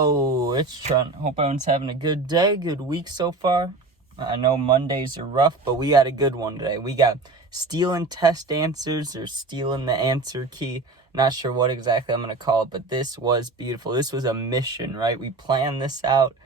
Oh, it's Trent. Hope everyone's having a good day, good week so far. I know Mondays are rough, but we got a good one today. We got stealing test answers or stealing the answer key. Not sure what exactly I'm going to call it, but this was beautiful. This was a mission, right? We planned this out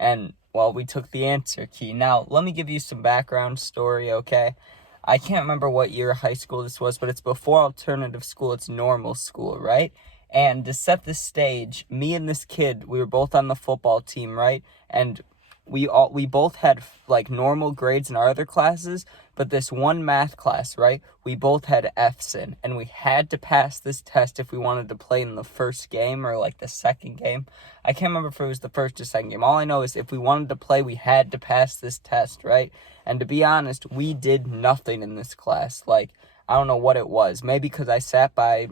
and, well, we took the answer key. Now, let me give you some background story, okay? I can't remember what year of high school this was, but it's before alternative school. It's normal school, right? And to set the stage, me and this kid, we were both on the football team, right? And we both had like normal grades in our other classes, but this one math class, right? We both had F's in, and we had to pass this test if we wanted to play in the first game or like the second game. I can't remember if it was the first or second game. All I know is if we wanted to play, we had to pass this test, right? And to be honest, we did nothing in this class. Like, I don't know what it was. Maybe because I sat by,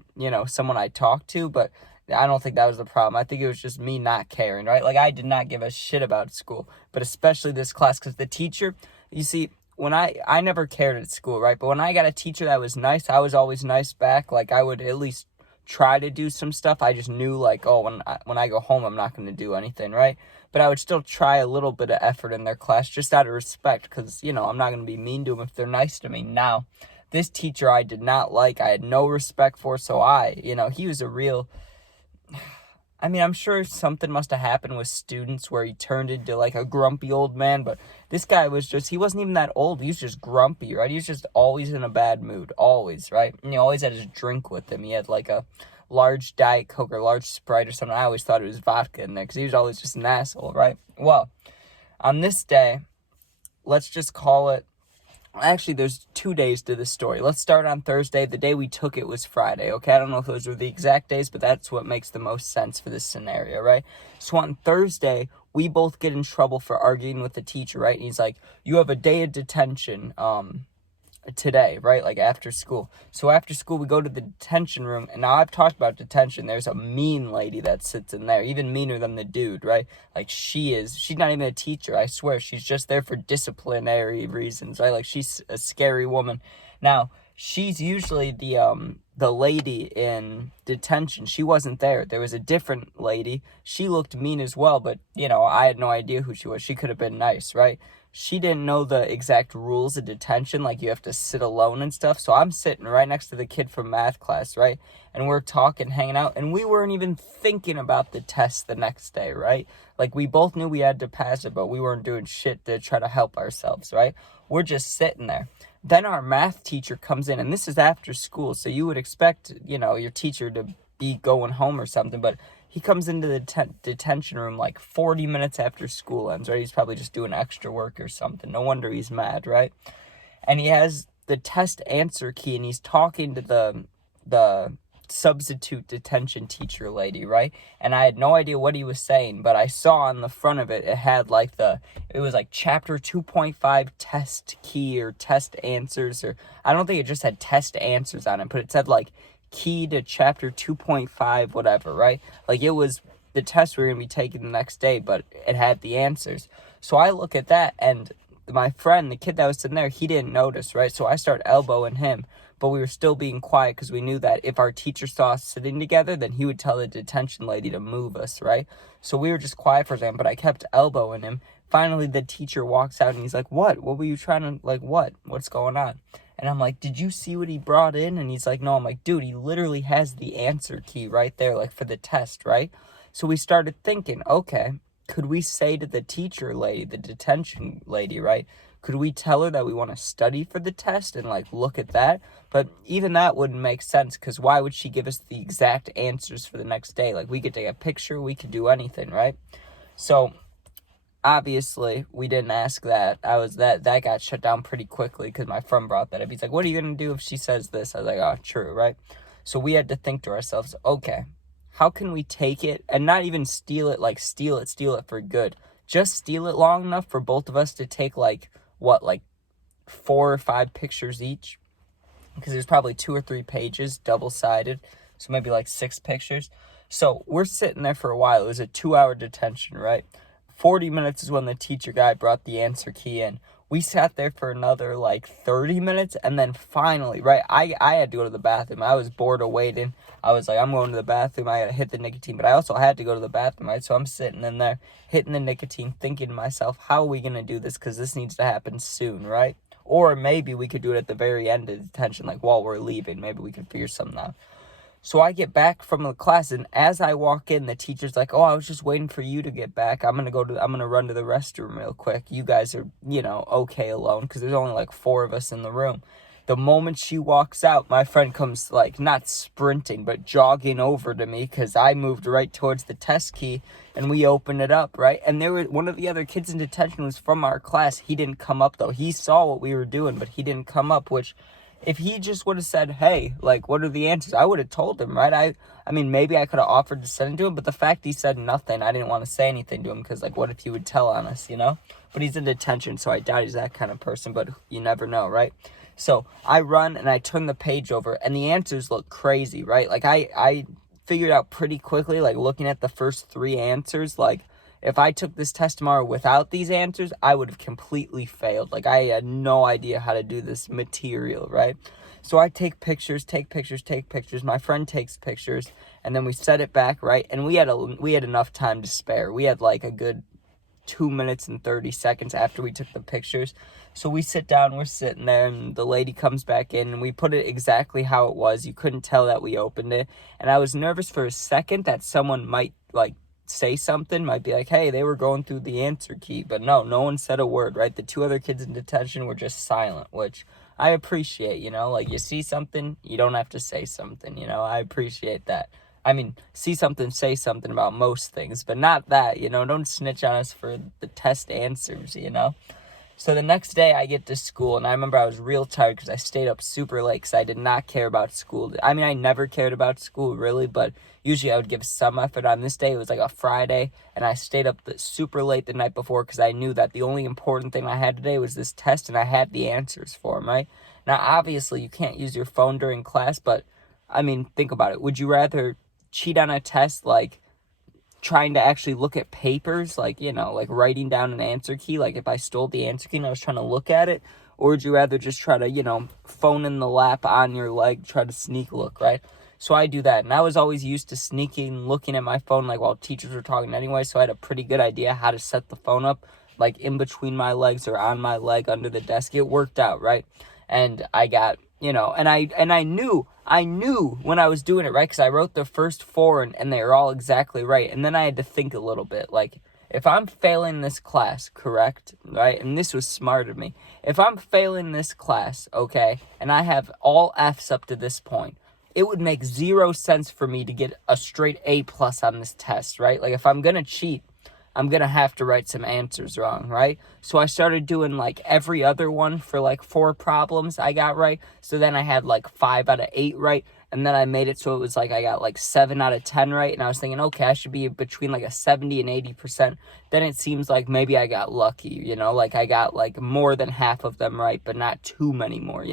someone I talked to, but I don't think that was the problem. I think it was just me not caring, right? Like, I did not give a shit about school, but especially this class, because the teacher, you see, when I never cared at school, right? But when I got a teacher that was nice, I was always nice back. Like, I would at least try to do some stuff. I just knew, like, oh, when I go home, I'm not going to do anything, right? But I would still try a little bit of effort in their class just out of respect, because, I'm not going to be mean to them if they're nice to me. Now, this teacher I did not like. I had no respect for, so he was a real... I'm sure something must have happened with students where he turned into, like, a grumpy old man, but this guy he wasn't even that old. He was just grumpy, right? He was just always in a bad mood, always, right? And he always had his drink with him. He had, like, a large Diet Coke or large Sprite or something. I always thought it was vodka in there because he was always just an asshole, right? Well, on this day, let's just call it... Actually, there's 2 days to this story. Let's start on Thursday. The day we took it was Friday, okay? I don't know if those were the exact days, but that's what makes the most sense for this scenario, right? So on Thursday, we both get in trouble for arguing with the teacher, right? And he's like, you have a day of detention, today, right? Like after school. So after school, we go to the detention room. And now I've talked about detention. There's a mean lady that sits in there, even meaner than the dude, right? Like she's not even a teacher. I swear. She's just there for disciplinary reasons, right? Like she's a scary woman. Now, she's usually the lady in detention. She wasn't there. There was a different lady. She looked mean as well, but, I had no idea who she was. She could have been nice, right? She didn't know the exact rules of detention, like you have to sit alone and stuff. So I'm sitting right next to the kid from math class, right? And we're talking, hanging out, and we weren't even thinking about the test the next day, right? Like we both knew we had to pass it, but we weren't doing shit to try to help ourselves, right? We're just sitting there. Then our math teacher comes in, and this is after school, so you would expect, your teacher to be going home or something, but he comes into the detention room like 40 minutes after school ends, right? He's probably just doing extra work or something. No wonder he's mad, right? And he has the test answer key, and he's talking to the substitute detention teacher lady, right? And I had no idea what he was saying, but I saw on the front of it, it had like it was like chapter 2.5 test key or test answers, or I don't think it just had test answers on it, but it said like key to chapter 2.5 whatever, right? Like it was the test we were going to be taking the next day, but it had the answers. So I look at that, and my friend, the kid that was sitting there, he didn't notice, right? So I start elbowing him, but we were still being quiet because we knew that if our teacher saw us sitting together, then he would tell the detention lady to move us, right? So we were just quiet for a second, but I kept elbowing him. Finally, the teacher walks out, and he's like, what were you trying to, like, what's going on? And I'm like, did you see what he brought in? And he's like, no. I'm like, dude, he literally has the answer key right there, like for the test, right? So we started thinking, okay, could we say to the teacher lady, the detention lady, right? Could we tell her that we want to study for the test and like look at that? But even that wouldn't make sense, because why would she give us the exact answers for the next day? Like we could take a picture, we could do anything, right? So obviously, we didn't ask that. That got shut down pretty quickly because my friend brought that up. He's like, what are you going to do if she says this? I was like, oh, true, right? So we had to think to ourselves, okay, how can we take it and not even steal it for good? Just steal it long enough for both of us to take like 4 or 5 pictures each? Because there's probably 2 or 3 pages, double-sided. So maybe like 6 pictures. So we're sitting there for a while. It was a 2-hour detention, right? 40 minutes is when the teacher guy brought the answer key in. We sat there for another like 30 minutes, and then finally, right, I had to go to the bathroom. I was bored of waiting. I was like, I'm going to the bathroom, I gotta hit the nicotine, but I also had to go to the bathroom, right? So I'm sitting in there, hitting the nicotine, thinking to myself, how are we gonna do this? Because this needs to happen soon, right? Or maybe we could do it at the very end of detention, like while we're leaving. Maybe we could figure something out. So I get back from the class, and as I walk in, the teacher's like, oh, I was just waiting for you to get back. I'm going to run to the restroom real quick. You guys are, okay alone, because there's only like 4 of us in the room. The moment she walks out, my friend comes, like, not sprinting, but jogging over to me, because I moved right towards the test key, and we opened it up, right? And one of the other kids in detention was from our class. He didn't come up, though. He saw what we were doing, but he didn't come up, which... if he just would have said, hey, like, what are the answers? I would have told him, right? I mean, maybe I could have offered to send it to him, but the fact he said nothing, I didn't want to say anything to him because, like, what if he would tell on us, But he's in detention, so I doubt he's that kind of person, but you never know, right? So I run and I turn the page over, and the answers look crazy, right? Like, I figured out pretty quickly, like, looking at the first 3 answers, like, if I took this test tomorrow without these answers, I would have completely failed. Like, I had no idea how to do this material, right? So I take pictures. My friend takes pictures, and then we set it back, right? And we had enough time to spare. We had, like, a good 2 minutes and 30 seconds after we took the pictures. So we sit down, we're sitting there, and the lady comes back in, and we put it exactly how it was. You couldn't tell that we opened it. And I was nervous for a second that someone might, like, say something, might be like, hey, they were going through the answer key, but no one said a word, right? The 2 other kids in detention were just silent, which I appreciate, like, you see something, you don't have to say something, I appreciate that. I mean, see something, say something about most things, but not that, don't snitch on us for the test answers, So the next day I get to school, and I remember I was real tired because I stayed up super late because I did not care about school. I mean, I never cared about school, really, but usually I would give some effort. On this day, it was like a Friday, and I stayed up super late the night before because I knew that the only important thing I had today was this test, and I had the answers for them, right? Now, obviously, you can't use your phone during class, but, I mean, think about it. Would you rather cheat on a test, like, trying to actually look at papers, like, like writing down an answer key, like if I stole the answer key and I was trying to look at it, or would you rather just try to, phone in the lap on your leg, try to sneak look, right? So I do that, and I was always used to sneaking, looking at my phone, like, while teachers were talking anyway, so I had a pretty good idea how to set the phone up, like, in between my legs or on my leg under the desk. It worked out, right? And I got, and I knew when I was doing it, right? Because I wrote the first 4, and they were all exactly right. And then I had to think a little bit, like, if I'm failing this class, correct, right? And this was smart of me. If I'm failing this class, okay, and I have all Fs up to this point, it would make 0 sense for me to get a straight A+ on this test, right? Like, if I'm going to cheat, I'm going to have to write some answers wrong, right? So I started doing, like, every other one for, like, 4 problems I got right. So then I had, like, 5 out of 8 right. And then I made it so it was, like, I got, like, 7 out of 10 right. And I was thinking, okay, I should be between, like, a 70 and 80%. Then it seems like maybe I got lucky, Like, I got, like, more than half of them right, but not too many more,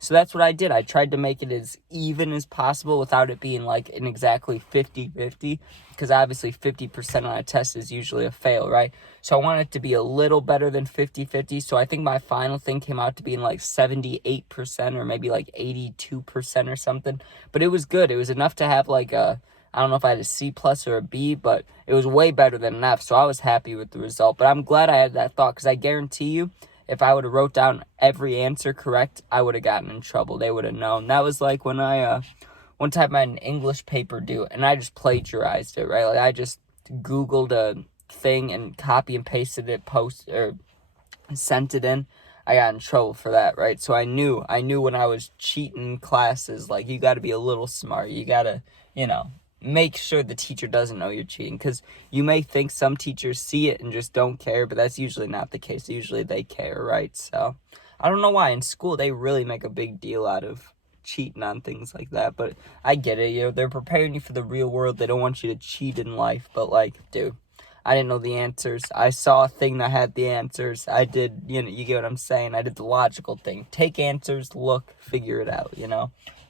So that's what I did. I tried to make it as even as possible without it being, like, an exactly 50-50. Because obviously 50% on a test is usually a fail, right? So I want it to be a little better than 50-50. So I think my final thing came out to being like 78% or maybe like 82% or something. But it was good. It was enough to have like I don't know if I had a C+ or a B, but it was way better than an F. So I was happy with the result. But I'm glad I had that thought because I guarantee you, if I would have wrote down every answer correct, I would have gotten in trouble. They would have known. That was like when one time I had an English paper due, and I just plagiarized it, right? Like, I just Googled a thing and copy and pasted it, sent it in. I got in trouble for that, right? So I knew when I was cheating classes, like, you got to be a little smart. You got to, make sure the teacher doesn't know you're cheating, because you may think some teachers see it and just don't care, but that's usually not the case. Usually they care, right? So I don't know why. In school, they really make a big deal out of cheating on things like that, but I get it, they're preparing you for the real world. They don't want you to cheat in life, but, like, dude, I didn't know the answers. I saw a thing that had the answers. I did, you get what I'm saying? I did the logical thing. Take answers, look, figure it out,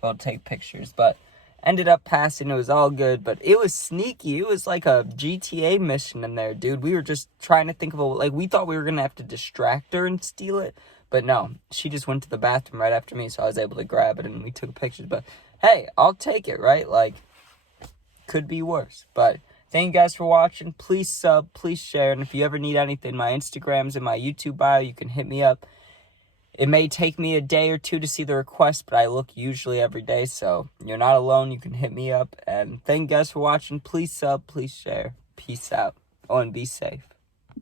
Don't take pictures, but ended up passing. It was all good, but it was sneaky. It was like a GTA mission in there, dude. We were just trying to think of we thought we were gonna have to distract her and steal it. But no, she just went to the bathroom right after me, so I was able to grab it, and we took pictures. But hey, I'll take it, right? Like, could be worse. But thank you guys for watching. Please sub, please share. And if you ever need anything, my Instagram's in my YouTube bio. You can hit me up. It may take me a day or two to see the request, but I look usually every day, so you're not alone. You can hit me up. And thank you guys for watching. Please sub, please share. Peace out. Oh, and be safe.